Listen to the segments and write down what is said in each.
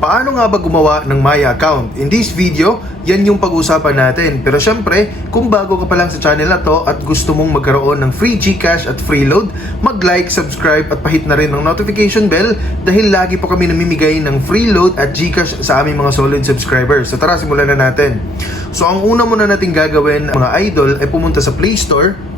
Paano nga ba gumawa ng Maya account? In this video, yan yung pag-uusapan natin. Pero syempre, kung bago ka pa lang sa channel na to at gusto mong magkaroon ng free GCash at free load, mag-like, subscribe at pahit na rin ng notification bell dahil lagi po kami namimigay ng free load at GCash sa aming mga solid subscribers. So tara, simulan na natin. So ang una muna natin gagawin, mga idol, ay pumunta sa Play Store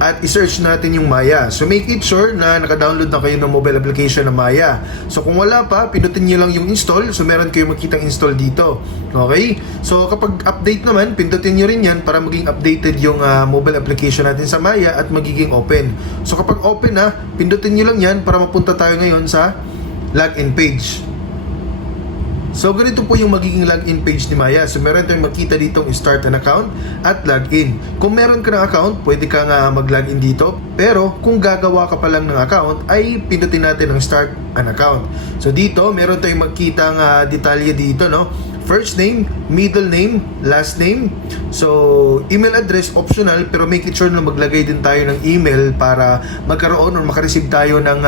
at i-search natin yung Maya. So make it sure na naka-download na kayo ng mobile application na Maya. So kung wala pa, pinutin nyo lang yung install. So meron kayong makitang install dito. Okay? So kapag update naman, pindutin nyo rin yan para maging updated yung mobile application natin sa Maya at magiging open. So kapag open na, pindutin nyo lang yan para mapunta tayo ngayon sa login page. So ganito po yung magiging login page ni Maya. So meron tayong makita ditong start an account at login. Kung meron ka ng account, pwede ka nga mag-login dito. Pero kung gagawa ka pa lang ng account, ay pindutin natin ang start an account. So dito, meron tayong makita ng detalye dito, no? First name, middle name, last name. So, email address optional pero make it sure na maglagay din tayo ng email para magkaroon or makareceive tayo ng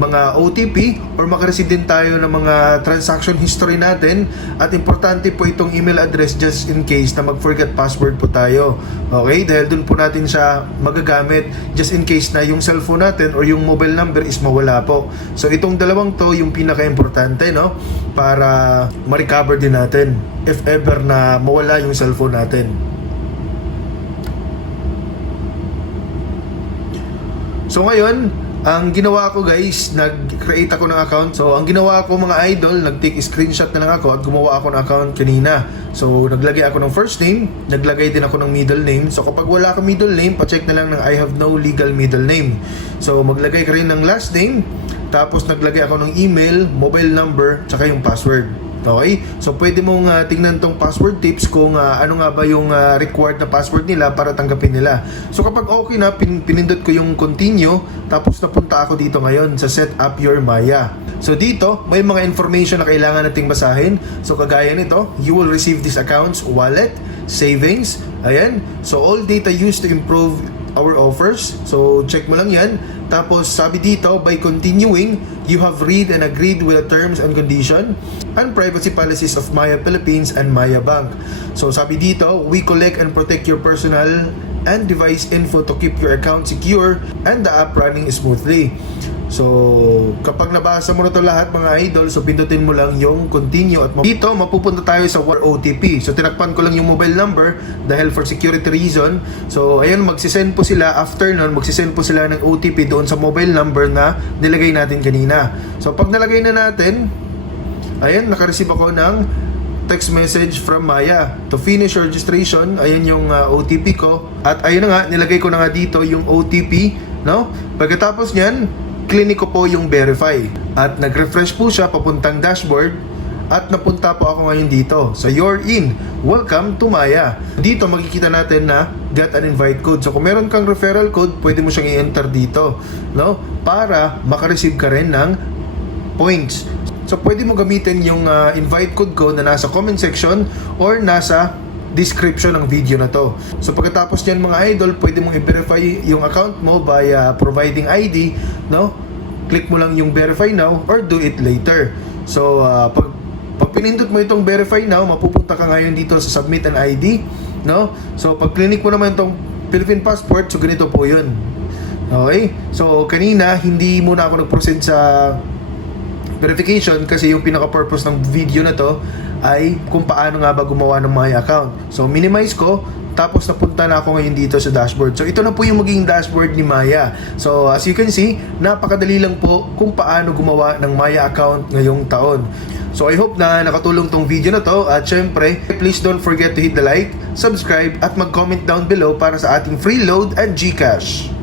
mga OTP or makareceive din tayo ng mga transaction history natin. At importante po itong email address just in case na mag-forget password po tayo. Okay? Dahil dun po natin siya magagamit just in case na yung cellphone natin or yung mobile number is mawala po. So, itong dalawang to yung pinaka-importante, no? Para ma-recover din natin if ever na mawala yung cellphone natin. So ngayon, ang ginawa ko guys, nag-create ako ng account. So ang ginawa ko mga idol, nag-take screenshot na lang ako at gumawa ako ng account kanina. So naglagay ako ng first name, naglagay din ako ng middle name. So kapag wala ka middle name, pa-check na lang ng I have no legal middle name. So maglagay ka rin ng last name, tapos naglagay ako ng email, mobile number, tsaka yung password. Okay? So, pwede mong tingnan tong password tips kung ano nga ba yung required na password nila para tanggapin nila. So, kapag okay na, pinindot ko yung continue, tapos napunta ako dito ngayon sa set up your Maya. So, dito, may mga information na kailangan nating basahin. So, kagaya nito, you will receive this account's wallet, savings, ayan. So, all data used to improve our offers. So, check mo lang yan. Tapos, sabi dito, by continuing, you have read and agreed with the terms and condition and privacy policies of Maya Philippines and Maya Bank. So, sabi dito, we collect and protect your personal and device info to keep your account secure and the app running smoothly. So, kapag nabasa mo na ito lahat mga idol, so pindutin mo lang yung continue at dito mapupunta tayo sa OTP. So, tinakpan ko lang yung mobile number dahil for security reason. So, ayun, magsisend po sila after nun, magsisend po sila ng OTP doon sa mobile number na nilagay natin kanina. So, pag nalagay na natin, ayun, nakareceive ako ng text message from Maya to finish your registration. Ayan yung OTP ko. At ayun na nga, nilagay ko na nga dito yung OTP, no? Pagkatapos niyan, clinic ko po yung verify at nag-refresh po siya papuntang dashboard at napunta po ako ngayon dito. So you're in. Welcome to Maya. Dito makikita natin na get an invite code. So kung meron kang referral code, pwede mo siyang i-enter dito, no? Para makareceive ka rin ng points. So pwede mo gamitin yung invite code ko na nasa comment section or nasa description ng video na to. So pagkatapos niyan mga idol, pwede mong i-verify yung account mo by providing ID, no? Click mo lang yung verify now or do it later. So pag pinindot mo itong verify now, mapupunta ka ngayon dito sa submit an ID, no? So pag click mo naman itong Philippine passport, so ganito po 'yun. Okay? So kanina hindi muna ako nag-proceed sa verification kasi yung pinaka-purpose ng video na to ay kung paano nga ba gumawa ng Maya account. So minimize ko, tapos napunta na ako ngayon dito sa dashboard. So ito na po yung maging dashboard ni Maya. So as you can see, napakadali lang po kung paano gumawa ng Maya account ngayong taon. So I hope na nakatulong tong video na to at syempre, please don't forget to hit the like, subscribe at mag-comment down below para sa ating free load and GCash.